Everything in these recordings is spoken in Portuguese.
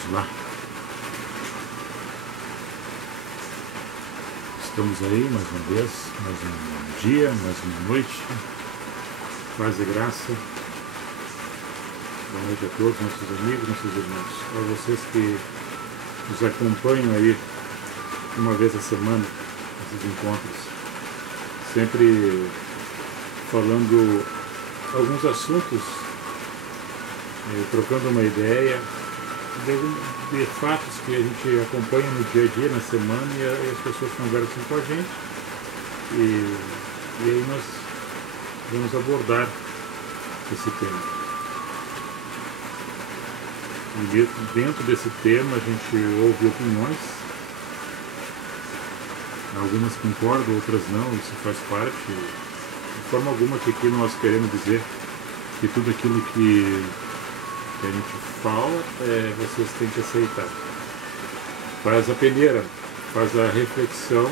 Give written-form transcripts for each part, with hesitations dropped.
Vamos lá. Estamos aí mais uma vez, mais um dia, mais uma noite. Paz e graça. Boa noite a todos, nossos amigos, nossos irmãos. A vocês que nos acompanham aí uma vez a semana, nesses encontros. Sempre falando alguns assuntos, trocando uma ideia de fatos que a gente acompanha no dia a dia, na semana, e as pessoas conversam com a gente e aí nós vamos abordar esse tema. E dentro desse tema a gente ouve opiniões, algumas concordam, outras não, isso faz parte. De forma alguma que aqui nós queremos dizer que tudo aquilo que a gente fala, vocês têm que aceitar. Faz a peneira, faz a reflexão,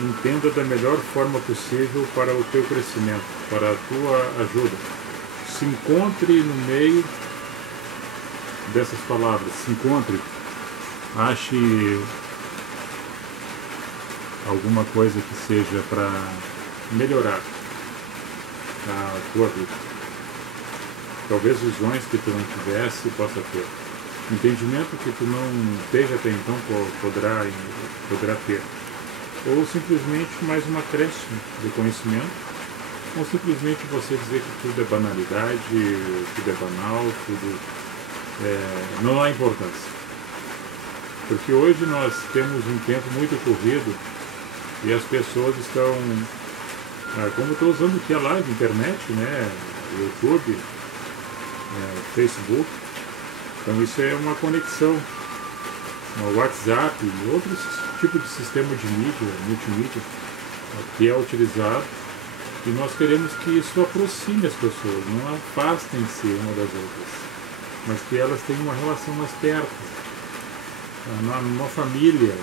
entenda da melhor forma possível para o teu crescimento, para a tua ajuda. Se encontre no meio dessas palavras, se encontre, ache alguma coisa que seja para melhorar a tua vida. Talvez visões que tu não tivesse, possa ter. Entendimento que tu não teve até então, poderá ter. Ou simplesmente mais um acréscimo de conhecimento, ou simplesmente você dizer que tudo é banalidade, tudo é banal, tudo não há importância. Porque hoje nós temos um tempo muito corrido e as pessoas estão, como estou usando aqui a live, internet, né, YouTube, Facebook, então isso é uma conexão, WhatsApp e outros tipos de sistema de mídia, multimídia, que é utilizado, e nós queremos que isso aproxime as pessoas, não afastem-se uma das outras, mas que elas tenham uma relação mais perto, numa família,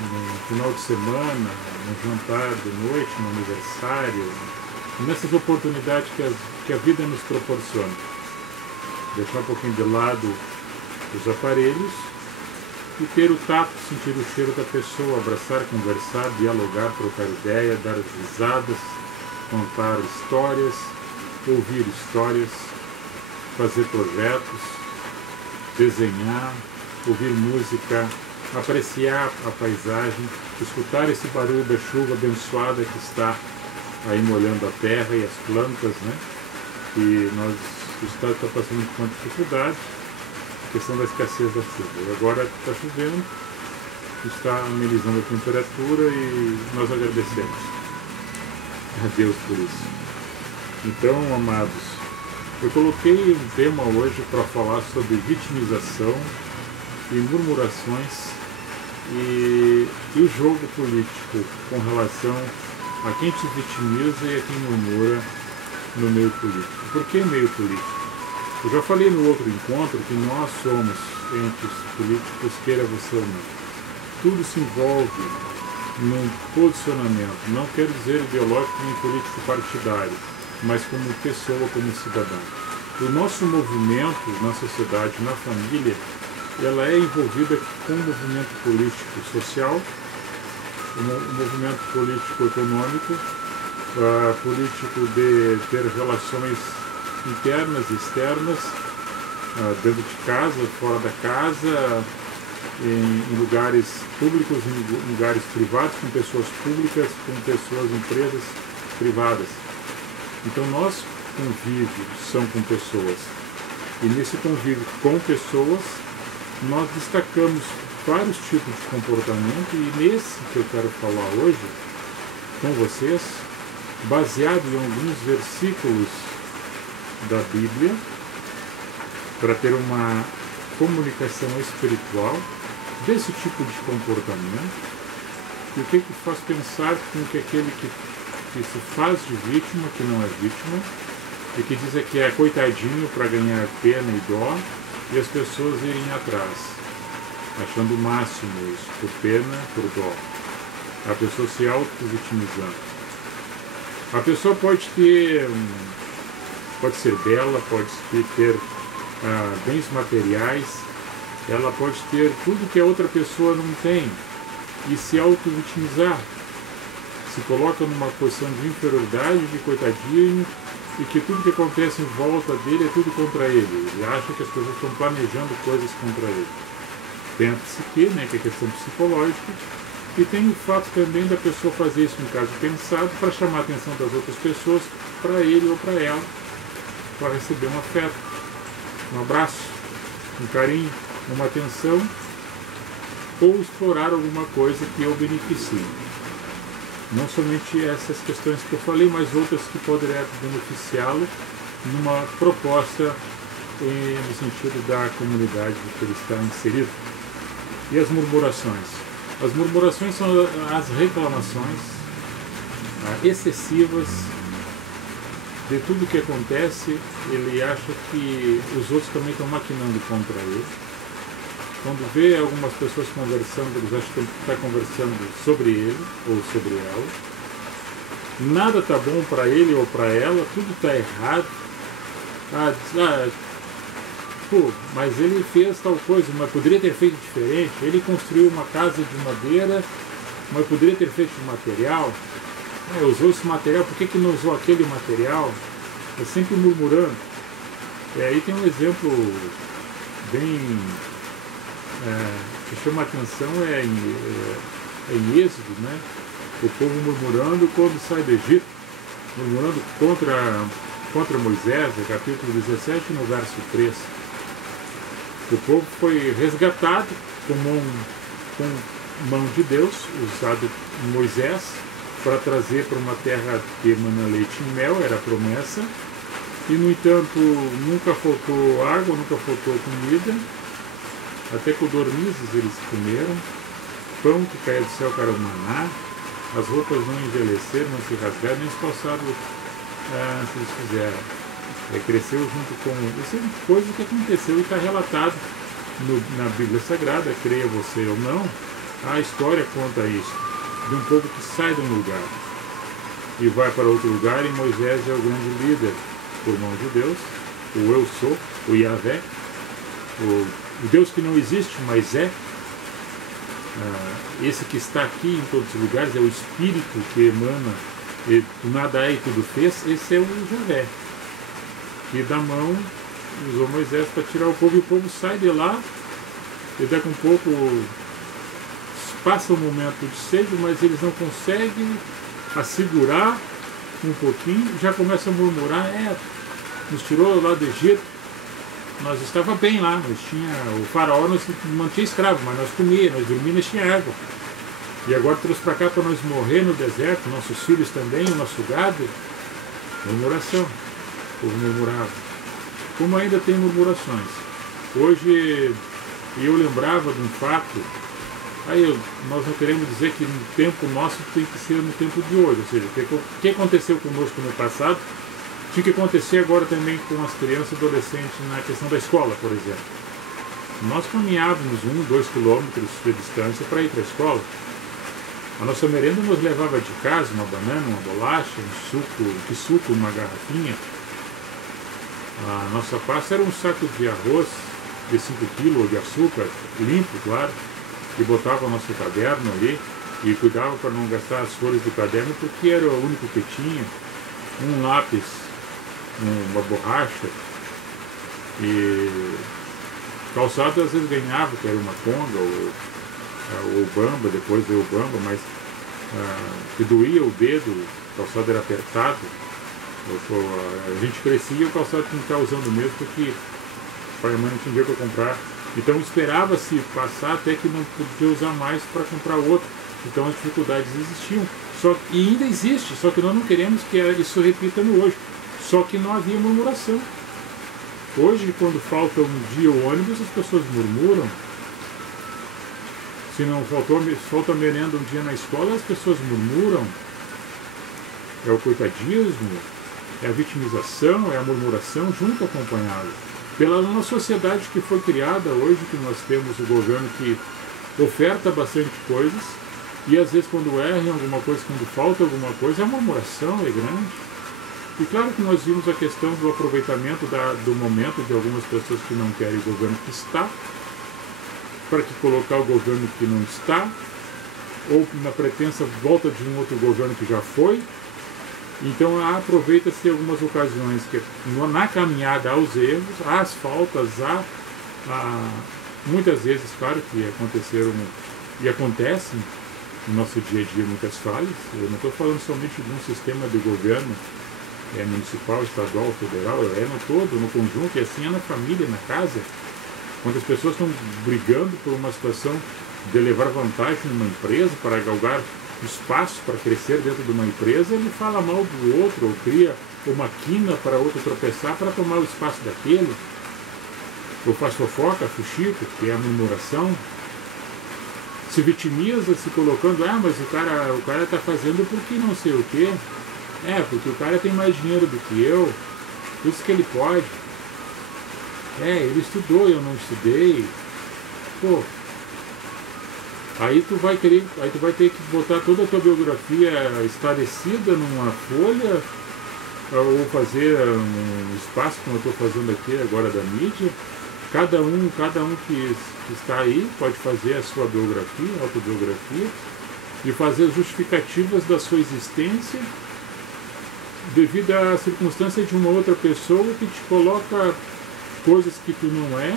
no final de semana, no jantar de noite, no aniversário, nessas oportunidades que a vida nos proporciona. Deixar um pouquinho de lado os aparelhos e ter o tato, sentir o cheiro da pessoa, abraçar, conversar, dialogar, trocar ideia, dar risadas, contar histórias, ouvir histórias, fazer projetos, desenhar, ouvir música, apreciar a paisagem, escutar esse barulho da chuva abençoada que está aí molhando a terra e as plantas, né? E o estado está passando por uma dificuldade, a questão da escassez da chuva. E agora está chovendo, está amenizando a temperatura e nós agradecemos a Deus por isso. Então, amados, eu coloquei um tema hoje para falar sobre vitimização e murmurações e o jogo político com relação a quem se vitimiza e a quem murmura no meio político. Por que meio político? Eu já falei no outro encontro que nós somos entes políticos, queira você ou não. Tudo se envolve num posicionamento, não quero dizer ideológico nem político partidário, mas como pessoa, como cidadão. O nosso movimento na sociedade, na família, ela é envolvida com o movimento político social, o movimento político econômico, político de ter relações internas e externas, dentro de casa, fora da casa, em lugares públicos, em lugares privados, com pessoas públicas, com pessoas, empresas privadas. Então nosso convívio são com pessoas. E nesse convívio com pessoas, nós destacamos vários tipos de comportamento, e nesse que eu quero falar hoje com vocês, baseado em alguns versículos da Bíblia, para ter uma comunicação espiritual desse tipo de comportamento, e o que faz pensar com que aquele que se faz de vítima, que não é vítima, e que diz que é coitadinho para ganhar pena e dó, e as pessoas irem atrás, achando o máximo isso, por pena, por dó. A pessoa se auto-vitimizando. A pessoa pode ser bela, pode ter bens materiais, ela pode ter tudo que a outra pessoa não tem e se auto-vitimizar, se coloca numa posição de inferioridade, de coitadinho, e que tudo que acontece em volta dele é tudo contra ele. Ele acha que as pessoas estão planejando coisas contra ele. Tem a psique, né, que é a questão psicológica, e tem o fato também da pessoa fazer isso no caso pensado para chamar a atenção das outras pessoas para ele ou para ela, para receber um afeto, um abraço, um carinho, uma atenção, ou explorar alguma coisa que eu beneficie. Não somente essas questões que eu falei, mas outras que poderiam beneficiá-lo numa proposta no sentido da comunidade que ele está inserido. E as murmurações? As murmurações são as reclamações excessivas de tudo que acontece. Ele acha que os outros também estão maquinando contra ele. Quando vê algumas pessoas conversando, eles acham que ele está conversando sobre ele ou sobre ela. Nada está bom para ele ou para ela, tudo está errado. Mas ele fez tal coisa, mas poderia ter feito diferente. Ele construiu uma casa de madeira, mas poderia ter feito de material. Usou esse material, por que não usou aquele material? É sempre murmurando. Aí tem um exemplo bem... que chama a atenção em Êxodo, né? O povo murmurando quando sai do Egito, murmurando contra Moisés, no capítulo 17, no verso 3. O povo foi resgatado com mão de Deus, usado Moisés, para trazer para uma terra que emana leite e mel, era a promessa, e no entanto nunca faltou água, nunca faltou comida. Até codornizes eles comeram, pão que caía do céu para o maná, as roupas não envelheceram, não se rasgaram, nem os calçados se desfizeram. Cresceu junto com... Isso é coisa que aconteceu e está relatado na Bíblia Sagrada, creia você ou não, a história conta isso, de um povo que sai de um lugar e vai para outro lugar, e Moisés é o grande líder, por mão de Deus, o Eu Sou, o Yahvé, o Deus que não existe, mas é. Esse que está aqui em todos os lugares, é o Espírito que emana, e nada é e tudo fez. Esse é o Yahvé, que da mão usou Moisés para tirar o povo, e o povo sai de lá, e daqui a um pouco passa um momento de sede, mas eles não conseguem assegurar um pouquinho, já começam a murmurar: nos tirou lá do Egito, nós estava bem lá, o faraó nos mantinha escravo, mas nós comíamos, nós dormíamos, nós tinha água. E agora trouxe para cá para nós morrer no deserto, nossos filhos também, o nosso gado. Murmuração. O povo murmurava. Como ainda tem murmurações. Hoje, eu lembrava de um fato, nós não queremos dizer que no tempo nosso tem que ser no tempo de hoje, ou seja, o que aconteceu conosco no passado, tinha que acontecer agora também com as crianças e adolescentes na questão da escola, por exemplo. Nós caminhávamos 1-2 quilômetros de distância para ir para a escola. A nossa merenda nos levava de casa uma banana, uma bolacha, um suco, uma garrafinha. A nossa pasta era um saco de arroz de 5 quilos de açúcar, limpo, claro, e botava o nosso caderno ali e cuidava para não gastar as folhas do caderno, porque era o único que tinha. Um lápis, uma borracha, e calçado às vezes ganhava, que era uma conga ou bamba, depois veio o bamba, mas que doía o dedo, o calçado era apertado, a gente crescia e o calçado tinha que estar usando mesmo, porque o pai e a mãe não tinha dinheiro para comprar, então esperava-se passar até que não podia usar mais para comprar outro, então as dificuldades existiam, e ainda existe, só que nós não queremos que isso repita no hoje. Só que não havia murmuração. Hoje, quando falta um dia o ônibus, as pessoas murmuram. Se não falta merenda um dia na escola, as pessoas murmuram. É o coitadismo, é a vitimização, é a murmuração junto acompanhado. Pela nossa sociedade que foi criada hoje, que nós temos o governo que oferta bastante coisas, e às vezes quando erra em alguma coisa, quando falta alguma coisa, a murmuração é grande. E claro que nós vimos a questão do aproveitamento do momento de algumas pessoas que não querem o governo que está, para que colocar o governo que não está, ou na pretensa volta de um outro governo que já foi. Então aproveita-se algumas ocasiões que na caminhada aos erros, às faltas, muitas vezes, claro que aconteceram e acontecem no nosso dia a dia muitas falhas. Eu não estou falando somente de um sistema de governo municipal, estadual, federal, é no todo, no conjunto, e assim é na família, na casa. Quando as pessoas estão brigando por uma situação de levar vantagem numa empresa para galgar espaço para crescer dentro de uma empresa, ele fala mal do outro, ou cria uma quina para outro tropeçar para tomar o espaço daquele, ou faz fofoca, fuxico, que é a murmuração, se vitimiza se colocando, mas o cara está fazendo porque não sei o quê, porque o cara tem mais dinheiro do que eu, por isso que ele pode, ele estudou, eu não estudei, pô. Aí tu vai ter que botar toda a tua biografia esclarecida numa folha, ou fazer um espaço, como eu estou fazendo aqui agora da mídia. Cada um que está aí pode fazer a sua biografia, autobiografia, e fazer justificativas da sua existência devido à circunstância de uma outra pessoa que te coloca coisas que tu não é,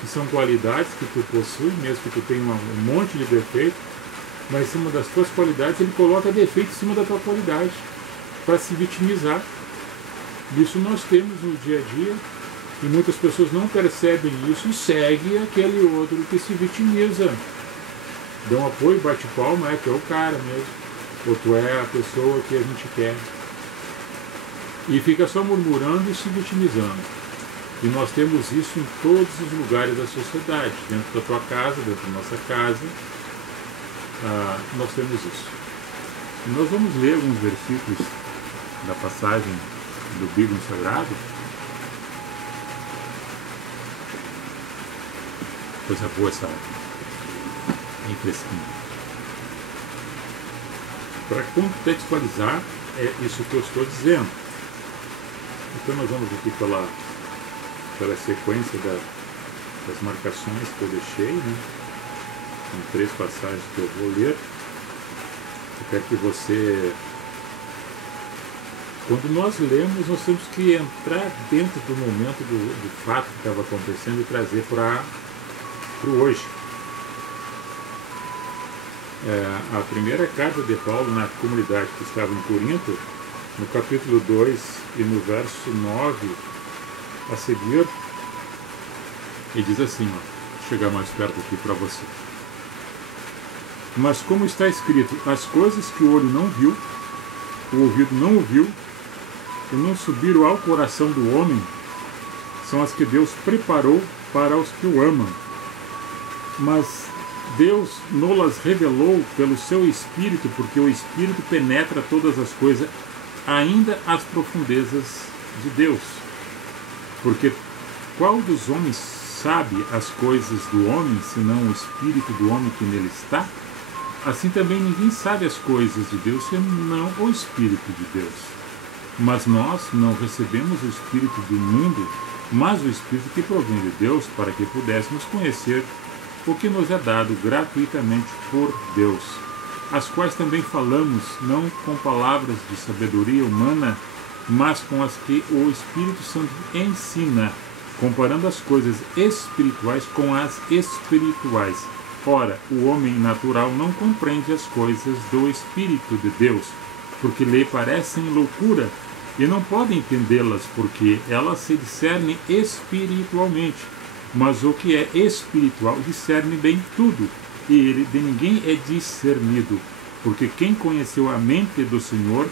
que são qualidades que tu possui, mesmo que tu tenha um monte de defeito, mas em cima das tuas qualidades ele coloca defeito em cima da tua qualidade para se vitimizar. Isso nós temos no dia a dia e muitas pessoas não percebem isso e seguem aquele outro que se vitimiza. Dão apoio, bate palma, tu é o cara mesmo, ou tu é a pessoa que a gente quer. E fica só murmurando e se vitimizando. E nós temos isso em todos os lugares da sociedade, dentro da tua casa, dentro da nossa casa, nós temos isso. E nós vamos ler alguns versículos da passagem do Bíblia Sagrado. Coisa boa essa água, bem fresquinha. Para contextualizar, é isso que eu estou dizendo. Então nós vamos aqui pela sequência das marcações que eu deixei, né? São 3 passagens que eu vou ler. Eu quero que você, quando nós lemos, nós temos que entrar dentro do momento do fato que estava acontecendo e trazer para o hoje. A primeira carta de Paulo na comunidade que estava em Corinto, no capítulo 2 e no verso 9 a seguir, e diz assim, vou chegar mais perto aqui para você. Mas como está escrito, as coisas que o olho não viu, o ouvido não ouviu, e não subiram ao coração do homem, são as que Deus preparou para os que o amam. Mas Deus nos revelou pelo seu Espírito, porque o Espírito penetra todas as coisas, ainda as profundezas de Deus. Porque qual dos homens sabe as coisas do homem, senão o Espírito do homem que nele está? Assim também ninguém sabe as coisas de Deus, senão o Espírito de Deus. Mas nós não recebemos o Espírito do mundo, mas o Espírito que provém de Deus, para que pudéssemos conhecer o que nos é dado gratuitamente por Deus, as quais também falamos, não com palavras de sabedoria humana, mas com as que o Espírito Santo ensina, comparando as coisas espirituais com as espirituais. Ora, o homem natural não compreende as coisas do Espírito de Deus, porque lhe parecem loucura, e não pode entendê-las, porque elas se discernem espiritualmente. Mas o que é espiritual discerne bem tudo, e ele de ninguém é discernido, porque quem conheceu a mente do Senhor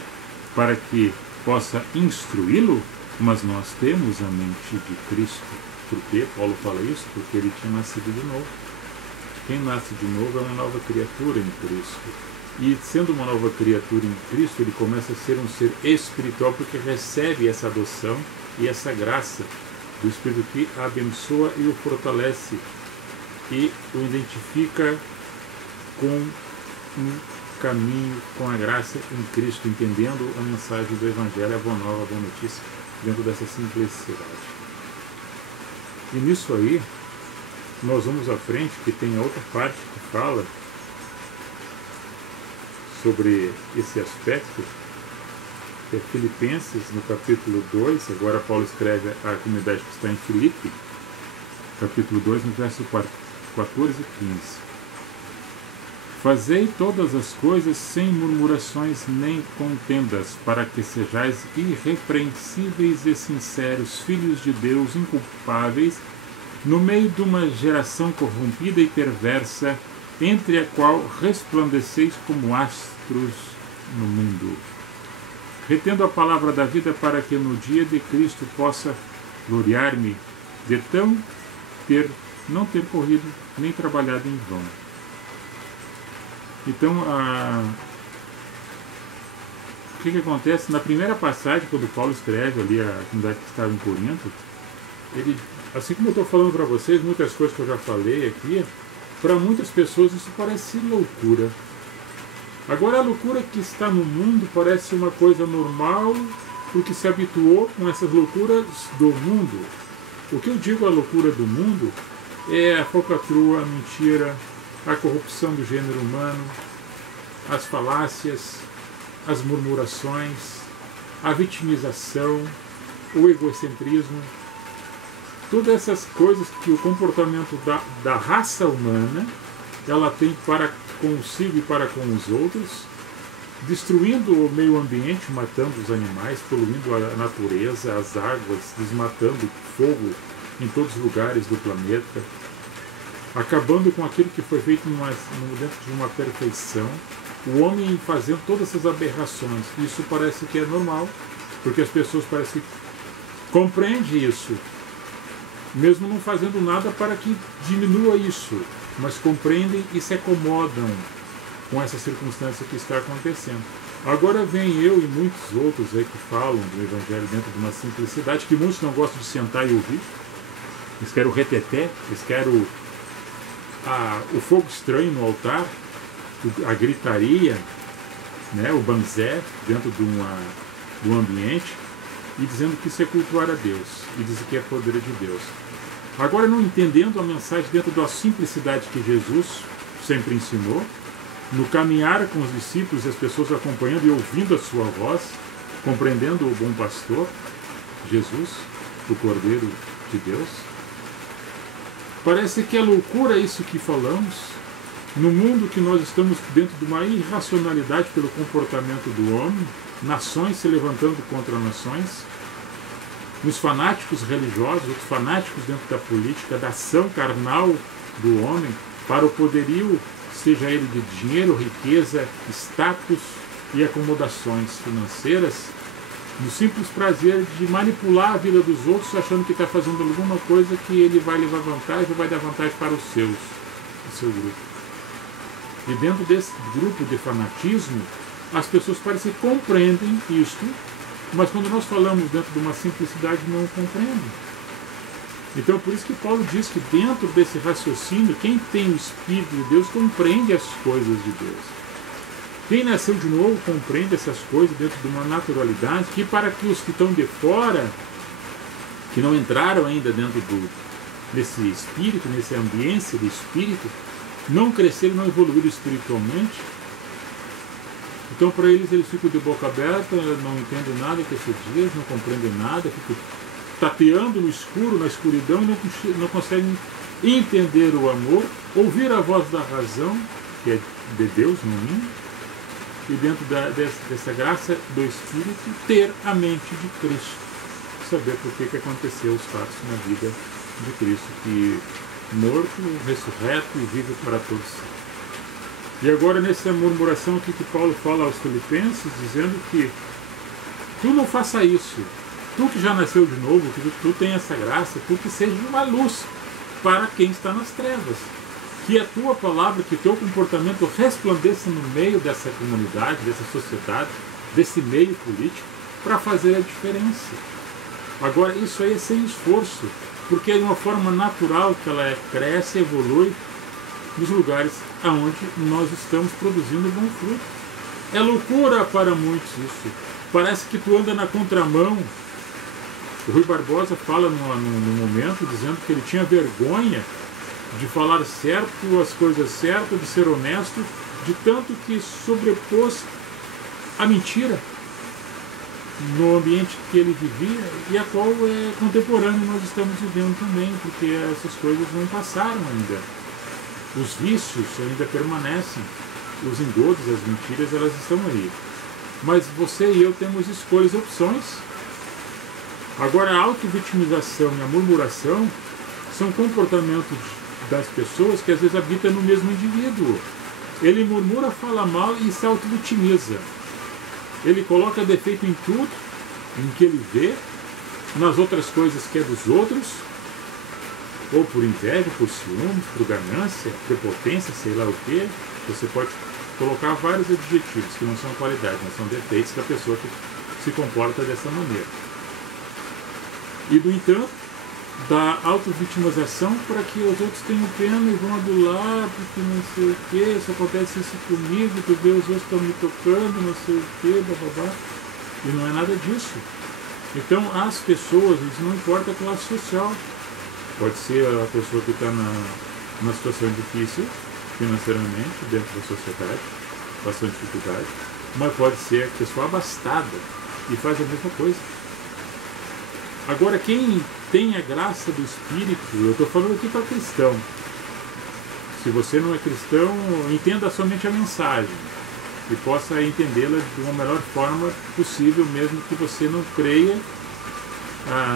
para que possa instruí-lo? Mas nós temos a mente de Cristo. Por que Paulo fala isso? Porque ele tinha nascido de novo. Quem nasce de novo é uma nova criatura em Cristo. E sendo uma nova criatura em Cristo, ele começa a ser um ser espiritual, porque recebe essa adoção e essa graça do Espírito que abençoa e o fortalece e o identifica com um caminho, com a graça em Cristo, entendendo a mensagem do Evangelho, a boa nova, a boa notícia, dentro dessa simplicidade. E nisso aí, nós vamos à frente, que tem a outra parte que fala sobre esse aspecto, que é Filipenses, no capítulo 2, agora Paulo escreve à comunidade que está em Filipe, capítulo 2, no verso 14 e 15. Fazei todas as coisas sem murmurações nem contendas, para que sejais irrepreensíveis e sinceros, filhos de Deus, inculpáveis, no meio de uma geração corrompida e perversa, entre a qual resplandeceis como astros no mundo. Retendo a palavra da vida, para que no dia de Cristo possa gloriar-me de não ter corrido nem trabalhado em vão. Então, o que acontece? Na primeira passagem, quando Paulo escreve ali a comunidade que estava em Corinto, ele, assim como eu estou falando para vocês, muitas coisas que eu já falei aqui, para muitas pessoas isso parece loucura. Agora, a loucura que está no mundo parece uma coisa normal, porque se habituou com essas loucuras do mundo. O que eu digo a loucura do mundo é a falcatrua, a mentira, a corrupção do gênero humano, as falácias, as murmurações, a vitimização, o egocentrismo, todas essas coisas que o comportamento da raça humana ela tem para consigo e para com os outros, destruindo o meio ambiente, matando os animais, poluindo a natureza, as águas, desmatando fogo em todos os lugares do planeta, acabando com aquilo que foi feito dentro de uma perfeição, o homem fazendo todas essas aberrações. Isso parece que é normal, porque as pessoas parecem que compreendem isso, mesmo não fazendo nada para que diminua isso, mas compreendem e se acomodam com essa circunstância que está acontecendo. Agora vem eu e muitos outros aí que falam do Evangelho dentro de uma simplicidade, que muitos não gostam de sentar e ouvir, eles querem o reteté, eles querem o fogo estranho no altar, a gritaria, né, o banzé dentro de um ambiente, e dizendo que isso é cultuar a Deus, e dizem que é poder de Deus. Agora, não entendendo a mensagem dentro da simplicidade que Jesus sempre ensinou, no caminhar com os discípulos e as pessoas acompanhando e ouvindo a sua voz, compreendendo o bom pastor, Jesus, o Cordeiro de Deus, parece que é loucura isso que falamos, no mundo que nós estamos dentro de uma irracionalidade pelo comportamento do homem, nações se levantando contra nações, nos fanáticos religiosos, os fanáticos dentro da política, da ação carnal do homem, para o poderio, seja ele de dinheiro, riqueza, status e acomodações financeiras, no simples prazer de manipular a vida dos outros, achando que está fazendo alguma coisa que ele vai levar vantagem ou vai dar vantagem para o seu grupo. E dentro desse grupo de fanatismo, as pessoas parecem que compreendem isto, mas quando nós falamos dentro de uma simplicidade, não compreendem. Então, por isso que Paulo diz que dentro desse raciocínio, quem tem o Espírito de Deus compreende as coisas de Deus. Quem nasceu de novo compreende essas coisas dentro de uma naturalidade que, para que os que estão de fora, que não entraram ainda dentro desse espírito, nesse ambiente do espírito, não cresceram, não evoluíram espiritualmente. Então, para eles ficam de boca aberta, não entendem nada que esses dias, não compreendem nada, ficam tateando no escuro, na escuridão, e não conseguem entender o amor, ouvir a voz da razão, que é de Deus, no mínimo, e dentro dessa graça do Espírito, ter a mente de Cristo, saber por que aconteceu os fatos na vida de Cristo, que morto, ressurreto e vive para todos. E agora, nessa murmuração aqui que Paulo fala aos Filipenses, dizendo que tu não faça isso, tu que já nasceu de novo, que tu tem essa graça, tu que seja uma luz para quem está nas trevas. Que a tua palavra, que teu comportamento resplandeça no meio dessa comunidade, dessa sociedade, desse meio político, para fazer a diferença. Agora, isso aí é sem esforço, porque é de uma forma natural que ela cresce, evolui nos lugares aonde nós estamos produzindo bom fruto. É loucura para muitos isso. Parece que tu anda na contramão. O Rui Barbosa fala num momento dizendo que ele tinha vergonha de falar certo, as coisas certas, de ser honesto, de tanto que sobrepôs a mentira no ambiente que ele vivia e a qual é contemporâneo nós estamos vivendo também, porque essas coisas não passaram ainda. Os vícios ainda permanecem, os engodos, as mentiras, elas estão aí. Mas você e eu temos escolhas e opções. Agora, a auto-vitimização e a murmuração são comportamentos das pessoas que às vezes habitam no mesmo indivíduo. Ele murmura, fala mal e se auto-vitimiza. Ele coloca defeito em tudo, em que ele vê, nas outras coisas que é dos outros, ou por inveja, por ciúmes, por ganância, prepotência, sei lá o quê. Você pode colocar vários adjetivos que não são qualidades, mas são defeitos da pessoa que se comporta dessa maneira. E, no entanto, da auto-vitimização para que os outros tenham pena e vão adular, porque não sei o que, se acontece isso comigo, tu vê os outros estão me tocando, não sei o que, bababá. E não é nada disso. Então, as pessoas, isso não importa a classe social. Pode ser a pessoa que está numa situação difícil, financeiramente, dentro da sociedade, bastante dificuldade, mas pode ser a pessoa abastada e faz a mesma coisa. Agora, quem tem a graça do Espírito, eu estou falando aqui para cristão. Se você não é cristão, entenda somente a mensagem e possa entendê-la de uma melhor forma possível, mesmo que você não creia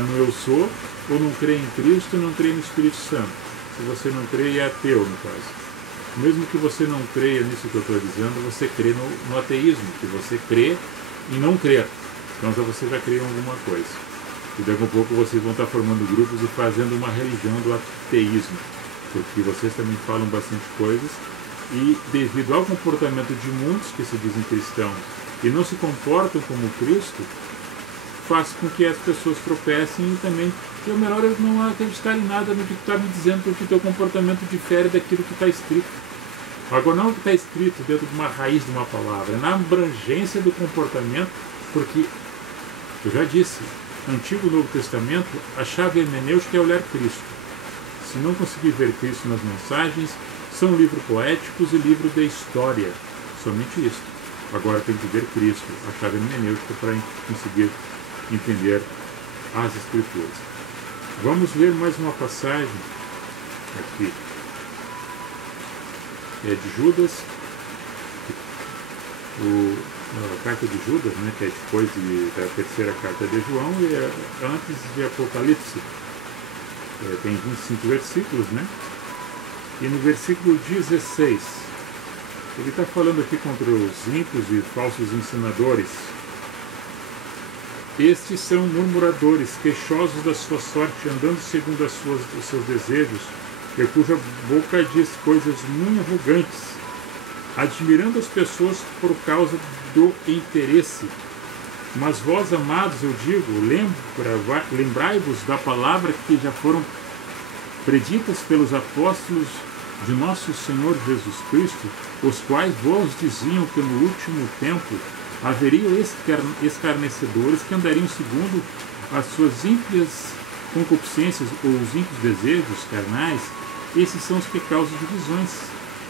no eu sou, ou não creia em Cristo, não creia no Espírito Santo. Se você não crê, é ateu, no caso. Mesmo que você não creia nisso que eu estou dizendo, você crê no ateísmo, que você crê em não crer. Então já você já crê em alguma coisa. E daqui a pouco vocês vão estar formando grupos e fazendo uma religião do ateísmo, porque vocês também falam bastante coisas e devido ao comportamento de muitos que se dizem cristãos e não se comportam como Cristo, faz com que as pessoas tropecem e também que é melhor eu não acreditar em nada no que tu está me dizendo, porque o teu comportamento difere daquilo que está escrito. Agora, não o que está escrito dentro de uma raiz de uma palavra, é na abrangência do comportamento, porque eu já disse, Antigo e Novo Testamento, a chave hermenêutica é olhar Cristo. Se não conseguir ver Cristo nas mensagens, são livros poéticos e livros de história. Somente isso. Agora tem que ver Cristo, a chave hermenêutica, para conseguir entender as Escrituras. Vamos ler mais uma passagem aqui. É de Judas, a carta de Judas, né, que é depois da terceira carta de João e é antes de Apocalipse. Tem 25 versículos, né? E no versículo 16, ele está falando aqui contra os ímpios e falsos ensinadores. Estes são murmuradores, queixosos da sua sorte, andando segundo os seus desejos, e cuja boca diz coisas muito arrogantes, admirando as pessoas por causa do interesse. Mas vós, amados, eu digo, lembrai-vos da palavra que já foram preditas pelos apóstolos de nosso Senhor Jesus Cristo, os quais vos diziam que no último tempo haveriam escarnecedores que andariam segundo as suas ímpias concupiscências ou os ímpios desejos carnais. Esses são os que causam divisões,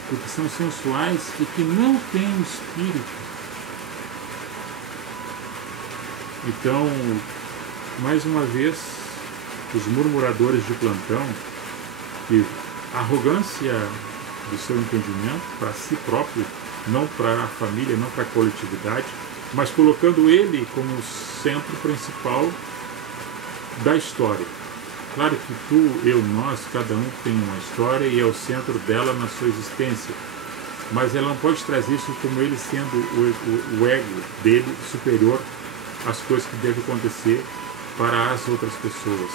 porque são sensuais e que não têm o Espírito. Então, mais uma vez, os murmuradores de plantão, que a arrogância do seu entendimento para si próprio, não para a família, não para a coletividade, mas colocando ele como centro principal da história. Claro que tu, eu, nós, cada um tem uma história e é o centro dela na sua existência, mas ela não pode trazer isso como ele sendo o ego dele superior às coisas que devem acontecer para as outras pessoas.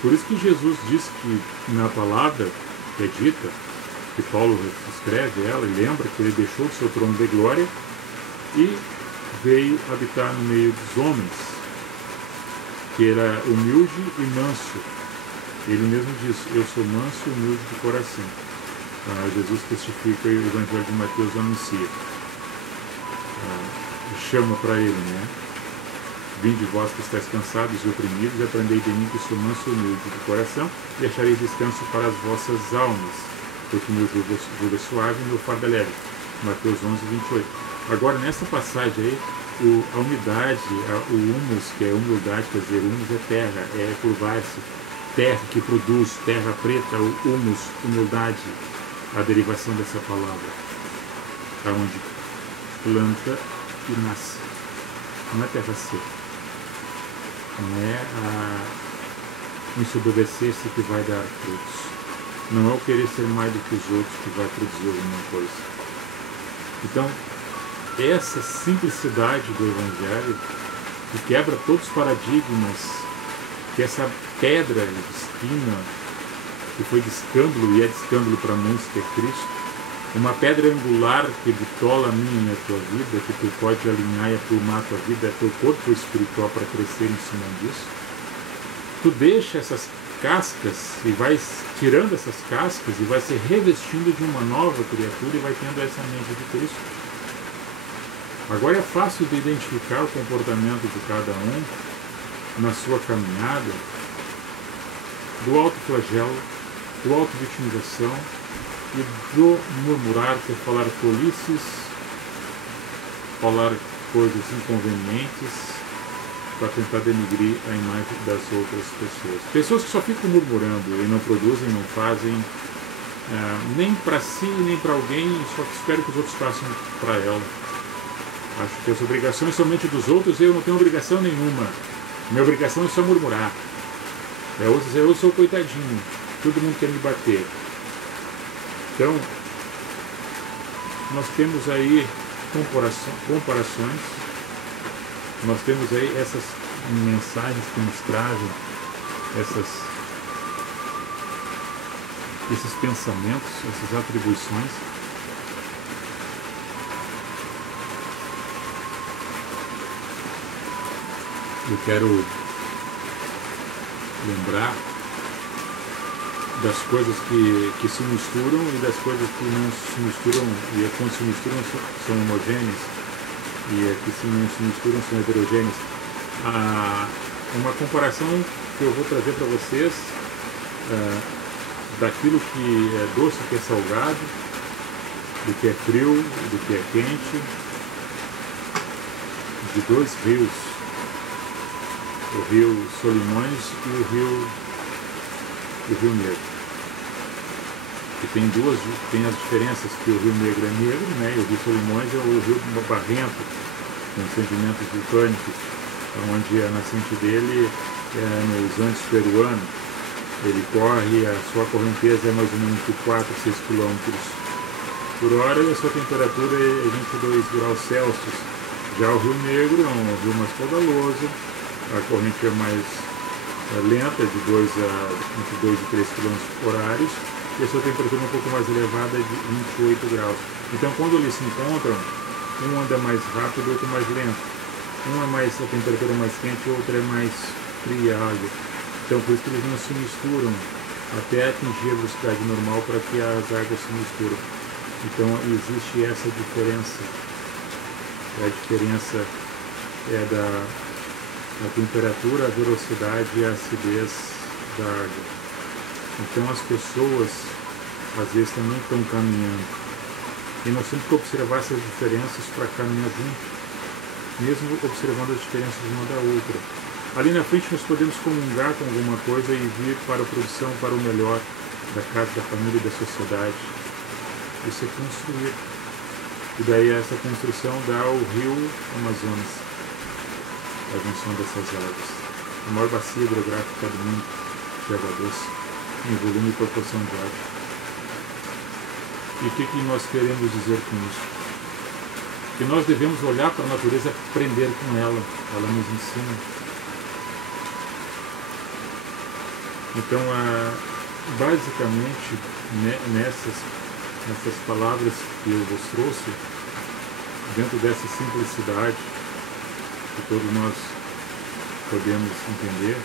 Por isso que Jesus diz que na palavra que é dita, que Paulo escreve ela e lembra que ele deixou o seu trono de glória e veio habitar no meio dos homens, que era humilde e manso. Ele mesmo diz, eu sou manso e humilde de coração. Jesus testifica e o Evangelho de Mateus anuncia. Chama para ele, né? Vinde vós que estáis cansados e oprimidos, e aprendei de mim que sou manso e humilde de coração, e achareis descanso para as vossas almas, porque meu jugo é suave e meu fardo é leve. Mateus 11, 28. Agora, nessa passagem aí, a umidade, o humus, que é humildade, quer dizer, humus é terra, é curvar-se, terra que produz, terra preta, o humus, humildade, a derivação dessa palavra, aonde planta e nasce. Não é terra seca. Não é a ensoberbecer-se que vai dar frutos. Não é o querer ser mais do que os outros que vai produzir alguma coisa. Então, essa simplicidade do Evangelho, que quebra todos os paradigmas, que essa pedra de esquina, que foi de escândalo e é de escândalo para muitos, que é Cristo, uma pedra angular que bitola a minha e a tua vida, que tu pode alinhar e aprumar a tua vida, é teu corpo espiritual para crescer em cima disso. Tu deixa essas cascas e vai tirando essas cascas e vai se revestindo de uma nova criatura e vai tendo essa mente de Cristo. Agora é fácil de identificar o comportamento de cada um na sua caminhada do autoflagelo, do autovitimização e do murmurar, que é falar tolices, falar coisas inconvenientes para tentar denigrir a imagem das outras pessoas. Pessoas que só ficam murmurando e não produzem, não fazem nem para si, nem para alguém, só que esperam que os outros façam para ela. Acho que as obrigações somente dos outros, eu não tenho obrigação nenhuma. Minha obrigação é só murmurar. Ou dizer, eu sou coitadinho, todo mundo quer me bater. Então, nós temos aí comparações, nós temos aí essas mensagens que nos trazem esses pensamentos, essas atribuições. Eu quero lembrar das coisas que se misturam e das coisas que não se misturam, e quando se misturam são homogêneas, e que se não se misturam são heterogêneas. Uma comparação que eu vou trazer para vocês daquilo que é doce, que é salgado, do que é frio, do que é quente, de dois rios, o rio Solimões e o rio Negro. E tem as diferenças, que o Rio Negro é negro, né, e o Rio Solimões é o rio barrento, com sedimentos vulcânicos, onde a nascente dele é nos Andes peruanos. Ele corre, a sua correnteza é mais ou menos de 4 a 6 km por hora e a sua temperatura é 22 graus Celsius. Já o Rio Negro é um rio mais caudaloso, a corrente é mais lenta, entre 2 e 3 km horários, e a sua temperatura é um pouco mais elevada, de 28 graus. Então, quando eles se encontram, um anda mais rápido e o outro mais lento. Um é mais, a temperatura é mais quente, o outro é mais fria, a água. Então, por isso que eles não se misturam até atingir a velocidade normal para que as águas se misturam. Então, existe essa diferença. A diferença é a temperatura, a velocidade e a acidez da água. Então as pessoas às vezes também estão caminhando. E nós temos que observar essas diferenças para caminhar junto, mesmo observando as diferenças uma da outra. Ali na frente nós podemos comungar com alguma coisa e vir para a produção, para o melhor da casa, da família e da sociedade. Isso é construir. E daí essa construção dá o rio Amazonas, a junção dessas águas. A maior bacia hidrográfica do mundo, de água doce, em volume e proporção de água. E o que nós queremos dizer com isso? Que nós devemos olhar para a natureza e aprender com ela. Ela nos ensina. Então, basicamente, nessas palavras que eu vos trouxe, dentro dessa simplicidade que todos nós podemos entender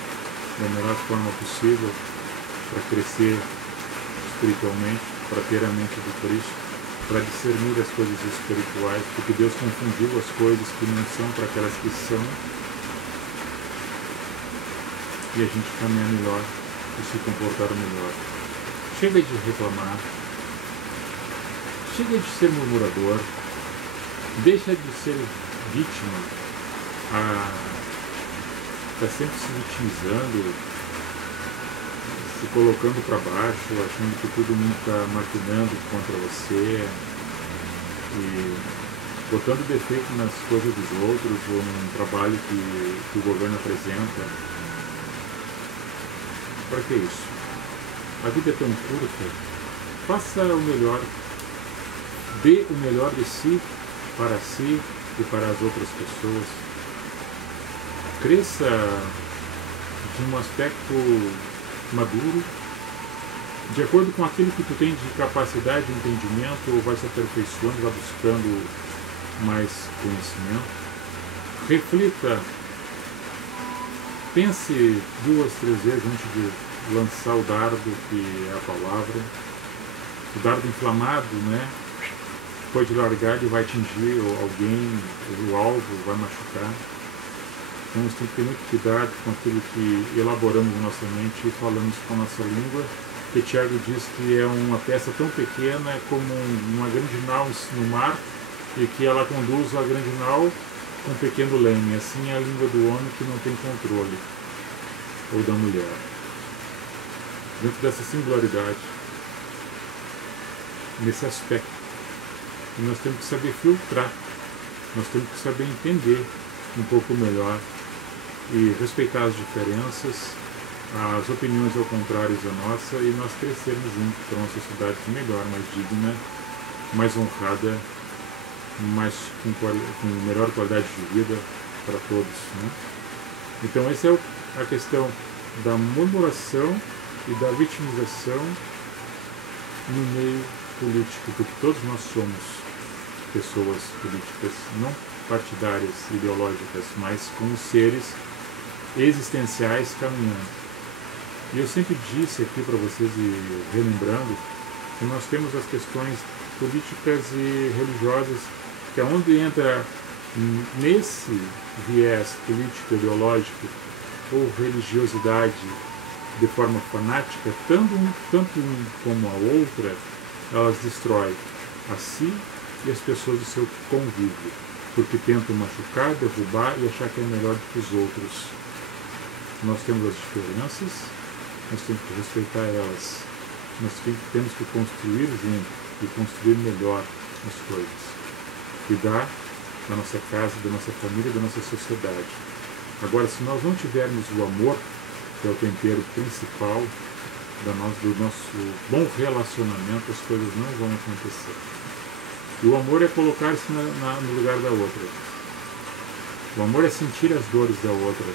da melhor forma possível para crescer espiritualmente, para ter a mente de Cristo, para discernir as coisas espirituais, porque Deus confundiu as coisas que não são para aquelas que são, e a gente caminhar melhor e se comportar melhor. Chega de reclamar, chega de ser murmurador, deixa de ser vítima, está sempre se vitimizando, se colocando para baixo, achando que todo mundo está maquinando contra você e botando defeito nas coisas dos outros ou num trabalho que o governo apresenta. Para que isso? A vida é tão curta, faça o melhor, dê o melhor de si para si e para as outras pessoas. Cresça de um aspecto maduro, de acordo com aquilo que tu tem de capacidade de entendimento, vai se aperfeiçoando, vai buscando mais conhecimento. Reflita, pense 2, 3 vezes antes de lançar o dardo, que é a palavra. O dardo inflamado, né? Pode largar, ele vai atingir alguém, o alvo vai machucar. Então nós temos que ter muito cuidado com aquilo que elaboramos na nossa mente e falamos com a nossa língua, que Tiago diz que é uma peça tão pequena como uma grande nau no mar, e que ela conduz a grande nau com um pequeno leme. Assim é a língua do homem que não tem controle, ou da mulher. Dentro dessa singularidade, nesse aspecto, nós temos que saber filtrar, nós temos que saber entender um pouco melhor e respeitar as diferenças, as opiniões ao contrário da nossa, e nós crescermos juntos para uma sociedade melhor, mais digna, mais honrada, com melhor qualidade de vida para todos, né? Então essa é a questão da murmuração e da vitimização no meio político, porque todos nós somos pessoas políticas, não partidárias, ideológicas, mas como seres existenciais caminhando. E eu sempre disse aqui para vocês, e relembrando, que nós temos as questões políticas e religiosas, que é onde entra nesse viés político, ideológico ou religiosidade de forma fanática, tanto um como a outra, elas destroem a si e as pessoas do seu convívio, porque tentam machucar, derrubar e achar que é melhor do que os outros. Nós temos as diferenças, nós temos que respeitar elas, nós temos que construir junto e construir melhor as coisas. Cuidar da nossa casa, da nossa família, da nossa sociedade. Agora, se nós não tivermos o amor, que é o tempero principal do nosso bom relacionamento, as coisas não vão acontecer. E o amor é colocar-se no lugar da outra. O amor é sentir as dores da outra,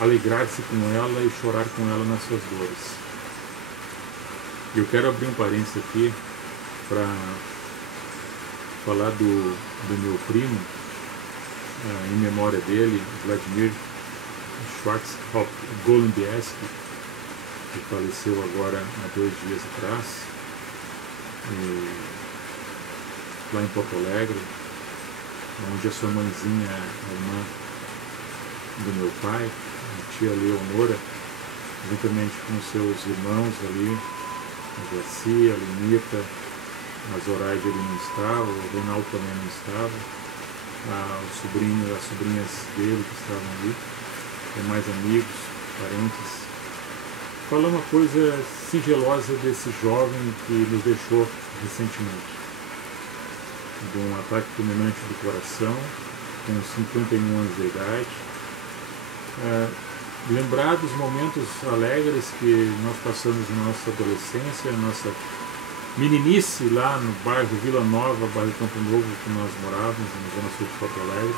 alegrar-se com ela e chorar com ela nas suas dores. Eu quero abrir um parênteses aqui para falar do meu primo, em memória dele, Vladimir Schwartz-Golubieski, que faleceu agora há 2 dias atrás, lá em Porto Alegre, onde a sua mãezinha, a irmã do meu pai, a tia Leonora, juntamente com seus irmãos ali, a Garcia, a Lenita, a Zoraide ele não estava, o Reinaldo também não estava, os sobrinhos, as sobrinhas dele que estavam ali, e mais amigos, parentes. Falar uma coisa sigilosa desse jovem que nos deixou recentemente, de um ataque fulminante do coração, com 51 anos de idade. Lembrar dos momentos alegres que nós passamos na nossa adolescência, na nossa meninice lá no bairro Vila Nova, bairro Campo Novo, que nós morávamos, na zona sul de Porto Alegre.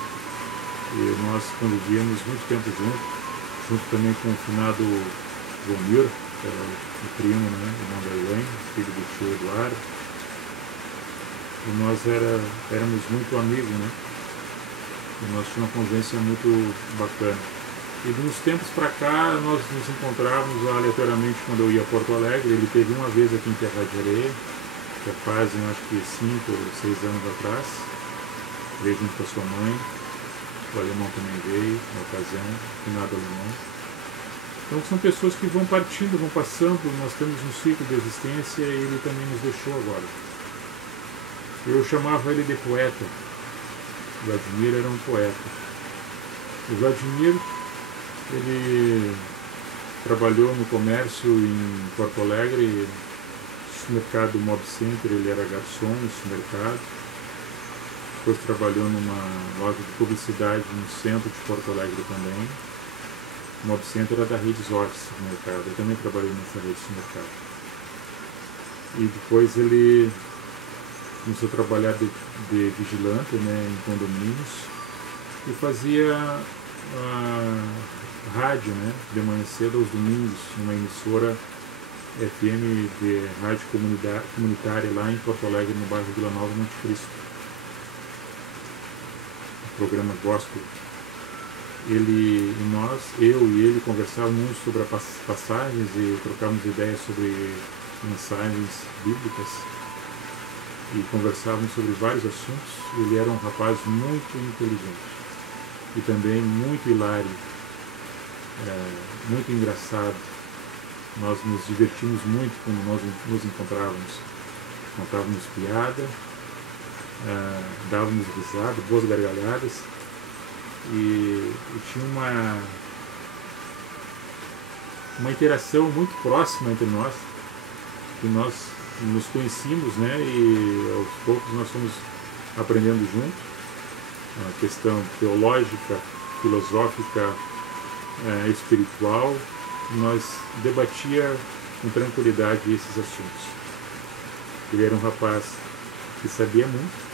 E nós convivíamos muito tempo junto também com o finado Vomir, que era o primo, né, irmão da Elaine, filho do tio Eduardo. E nós éramos muito amigos, né? E nós tínhamos uma convivência muito bacana. E de uns tempos para cá, nós nos encontrávamos aleatoriamente quando eu ia a Porto Alegre. Ele teve uma vez aqui em Terra de Areia, que fazem acho que 5 ou 6 anos atrás. Veio junto com a sua mãe. O alemão também veio, na ocasião, finado alemão. Então são pessoas que vão partindo, vão passando, nós temos um ciclo de existência e ele também nos deixou agora. Eu chamava ele de poeta. O Vladimir era um poeta. O Vladimir, ele trabalhou no comércio em Porto Alegre, no mercado Mob Center, ele era garçom no supermercado. Depois trabalhou numa loja de publicidade no centro de Porto Alegre também. O Mob Center era da rede Zortes no mercado, eu também trabalhei nessa rede de mercado. E depois ele começou a trabalhar de vigilante, né, em condomínios e fazia rádio, né, de manhã cedo aos domingos, numa emissora FM de rádio comunitária lá em Porto Alegre, no bairro Vila Nova, Monte Cristo. O programa Gospel. Eu e ele conversávamos sobre as passagens e trocávamos ideias sobre mensagens bíblicas e conversávamos sobre vários assuntos. Ele era um rapaz muito inteligente e também muito hilário, muito engraçado. Nós nos divertimos muito quando nós nos encontrávamos. Contávamos piada, dávamos risada, boas gargalhadas e tinha uma interação muito próxima entre nós, que nós nos conhecíamos, né, e aos poucos nós fomos aprendendo junto a questão teológica, filosófica, espiritual. Nós debatia com tranquilidade esses assuntos. Ele era um rapaz que sabia muito.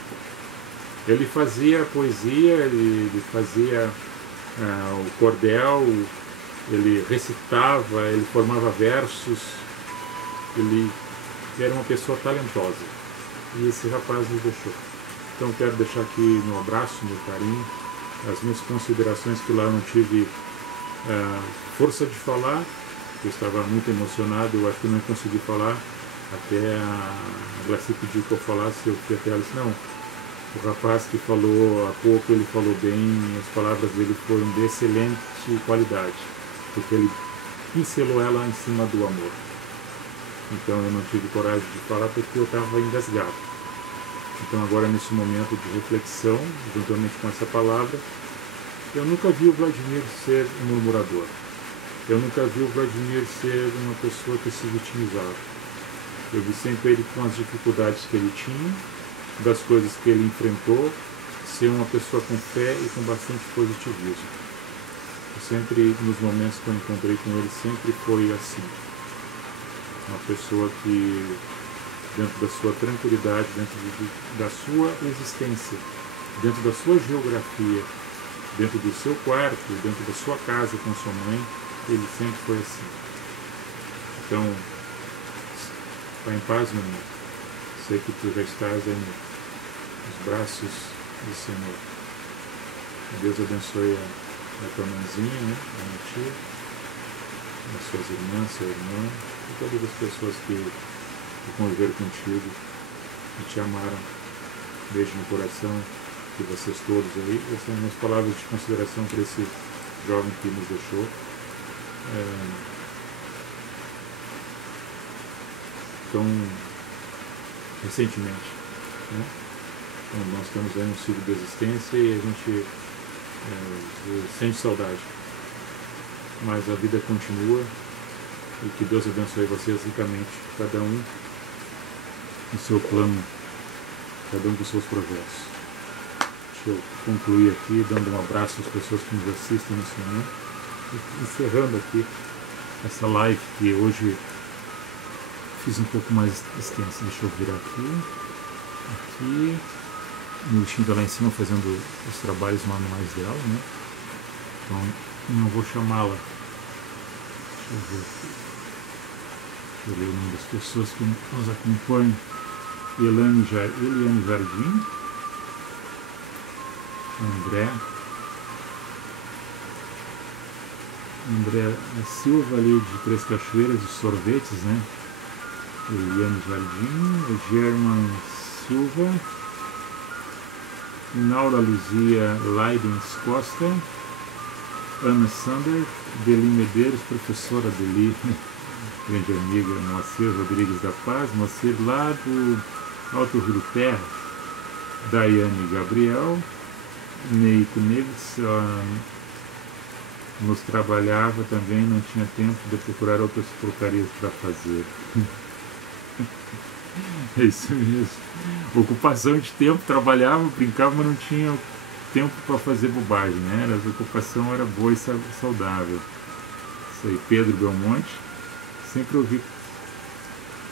Ele fazia poesia, ele fazia o cordel, ele recitava, ele formava versos. Ele era uma pessoa talentosa. E esse rapaz nos deixou. Então quero deixar aqui meu abraço, meu carinho, as minhas considerações, que lá eu não tive força de falar. Eu estava muito emocionado, eu acho que não consegui falar. Até a Glaci pediu que eu falasse, eu fui até ela e disse, não, o rapaz que falou há pouco, ele falou bem, as palavras dele foram de excelente qualidade, porque ele pincelou ela em cima do amor. Então eu não tive coragem de falar porque eu estava engasgado. Então agora, nesse momento de reflexão, juntamente com essa palavra, eu nunca vi o Vladimir ser um murmurador. Eu nunca vi o Vladimir ser uma pessoa que se vitimizava. Eu vi sempre ele com as dificuldades que ele tinha, das coisas que ele enfrentou, ser uma pessoa com fé e com bastante positivismo. Eu sempre, nos momentos que eu encontrei com ele, sempre foi assim. Uma pessoa que, dentro da sua tranquilidade, dentro da sua existência, dentro da sua geografia, dentro do seu quarto, dentro da sua casa com sua mãe, ele sempre foi assim. Então, vá em paz, meu irmão. Sei que tu já estás aí nos braços do Senhor. Que Deus abençoe a tua mãezinha, né? A minha tia, as suas irmãs, seu irmão, e todas as pessoas que conviveram contigo e te amaram. Beijo no coração de vocês todos aí. Essas são minhas palavras de consideração para esse jovem que nos deixou. Então, recentemente, né? Então, nós estamos aí um ciclo de existência e a gente sente saudade, mas a vida continua e que Deus abençoe vocês ricamente, cada um no seu plano, cada um com seus projetos. Deixa eu concluir aqui dando um abraço às pessoas que nos assistem nesse momento e encerrando aqui essa live que hoje fiz um pouco mais extensa. Deixa eu virar aqui, meu bichinho está lá em cima fazendo os trabalhos manuais dela, né? Então não vou chamá-la. Deixa eu ver aqui. Deixa eu ler o nome das pessoas que nos acompanham. Eliane Jardim, André Silva ali de Três Cachoeiras, de sorvetes, né? Eliane Jardim, German Silva, Naura Luzia Leidens Costa, Ana Sander, Deli Medeiros, professora Deli, grande amiga, Moacir Rodrigues da Paz, Moacir lá do Alto Rio do Terra, Daiane Gabriel, Neito Neves, nos trabalhava também, não tinha tempo de procurar outras porcarias para fazer. É isso mesmo. Ocupação de tempo, trabalhava, brincava, mas não tinha tempo para fazer bobagem, né? A ocupação era boa e saudável. Isso aí, Pedro Belmonte, sempre ouvi: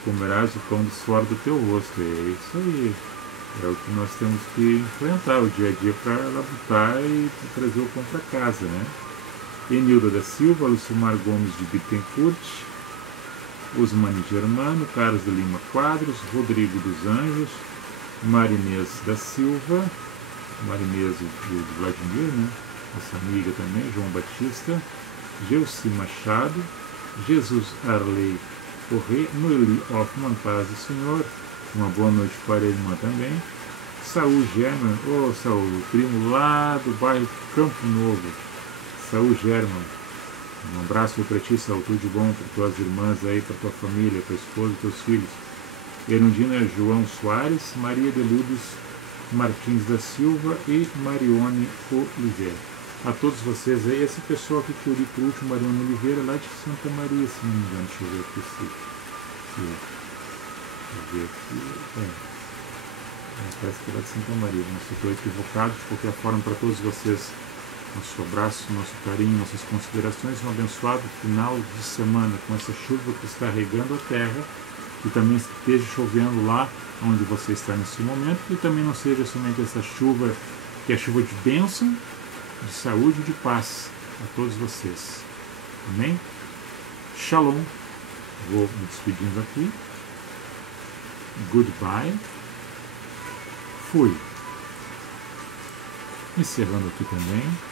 comerás o pão do suor do teu rosto. É isso aí. É o que nós temos que enfrentar o dia a dia para labutar e trazer o pão para casa, né? Enilda da Silva, Lucimar Gomes de Bittencourt, Osmane Germano, Carlos de Lima Quadros, Rodrigo dos Anjos, Marinês da Silva, Marinês de Vladimir, né? Nossa amiga também, João Batista, Gelsi Machado, Jesus Arley Corrêa, Noeli Hoffman, paz do Senhor, uma boa noite para a irmã também, Saúl German, Saúl, o primo lá do bairro Campo Novo, Saúl German, um abraço para ti, Saúl, tudo de bom para tuas irmãs aí, para tua família, tua esposa e teus filhos. Erundina João Soares, Maria de Lourdes Martins da Silva e Marione Oliveira. A todos vocês aí, essa pessoa aqui que eu li por último, Marione Oliveira, lá de Santa Maria, se não me engano, deixa eu ver aqui parece que é lá de Santa Maria, não sei se estou equivocado. De qualquer forma, para todos vocês, nosso abraço, nosso carinho, nossas considerações, um abençoado final de semana com essa chuva que está regando a terra, que também esteja chovendo lá onde você está nesse momento, e também não seja somente essa chuva, que é chuva de bênção, de saúde e de paz a todos vocês. Amém? Shalom. Vou me despedindo aqui. Goodbye. Fui. Encerrando aqui também.